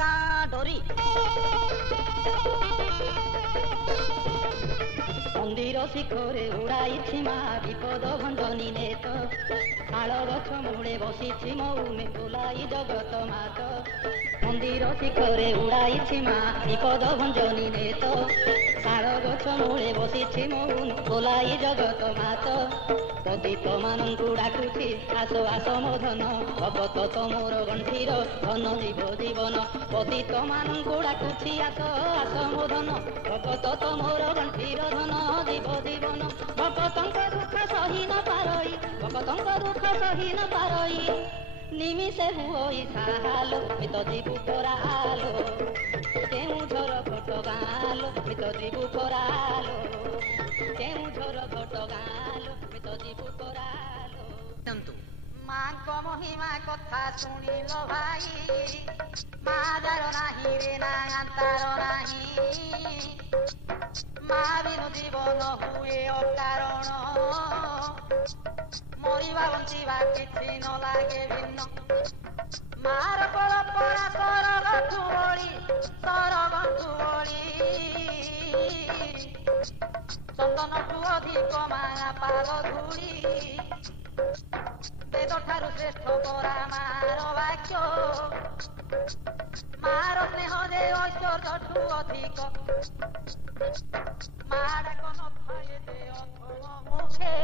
গাঁ ডরি মন্দির শিখরে উড়াইছি মা বিপদ ভঞ্জনী নেত শাল গছ মূলে বসিছি মৌমে বুলাই জগত মাত মন্দির শিখরে উড়াইছি মা বিপদ ভঞ্জনী নেত শাল গছ মূলে বসিছি মৌন বুলাই জগত মাত পতিত ମାନଙ୍କୁ ଡାକୁଛି ଆସ ଆସ ମୋ ଧନ ଭଗତ ତମର ଗଣ୍ଠିର ଧନ ଯିବ ଜୀବନ ପତିତ ମାନଙ୍କୁ ଡାକୁଛି ଆସ ଆସ ମୋ ଧନ ଭଗତ ତମର ଗଣ୍ଠିର ଧନ ଯିବ ଜୀବନ ଭଗତଙ୍କ ଦୁଃଖ ସହି ନ ପାରଇ ଭଗତଙ୍କ ଦୁଃଖ ସହି ନ ପାରଇ ନିମିଷେ ହୁଅଇ ସାହାଲୋ ମିତ ଯିବୁ ପରାଲୋ କେଉଁଝର ଘଟ ଗାଁଲୋ ମିତ ଯିବୁ ପରାଲୋ କେଉଁଝର ଘଟ ଗାଁଲୋ ମିତ ଯିବୁ ପରାଲୋ ମାଙ୍କ ମହିମା କଥା ଶୁଣିଲ ଭାଇ ମା ଯାର ନାହିଁ ରେ ନା ତାର ନାହିଁ ମା ବିନୁ ଜୀବନ ହୁଏ ଅକାରଣ ମରିବା ବଞ୍ଚିବା କିଛି ନ ଲାଗେ ଭିନ୍ନ ମାର ପରପରା ସରଗଠୁ ବଳି ଚନ୍ଦନଠୁ ଅଧିକ ମାୟା ପାଦ ଧୂଳି ବେଦ ଠାରୁ ଶ୍ରେଷ୍ଠ ପରା ମାର ବାକ୍ୟ ମାର ସ୍ନେହ ଯେ ଐଶ୍ୱର୍ଯ୍ୟଠୁ ଅଧିକ ମା ଡାକ ନଥାଏ ଯେ ଅଥମ ମୁଖେ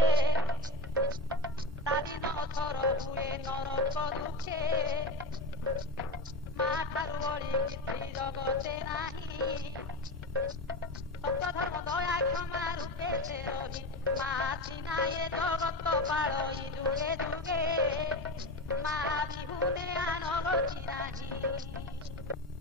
ତା ଦିନ ଅଥର ହୁଏ ନରକ ଦୁଃଖେ ମା ଠାରୁ ବଳି କିଛି ଜଗତେ ନାହିଁ ସତ୍ୟ ଧର୍ମ ଦୟା କ୍ଷମା ରୂପେ ସେ ରହି ମା ସିନା ଏ ଜଗତ ପାଳଇ ଯୁଗେ ଯୁଗେ ମା ବିହୁନେ ଆନ ଗତି ନାହିଁ।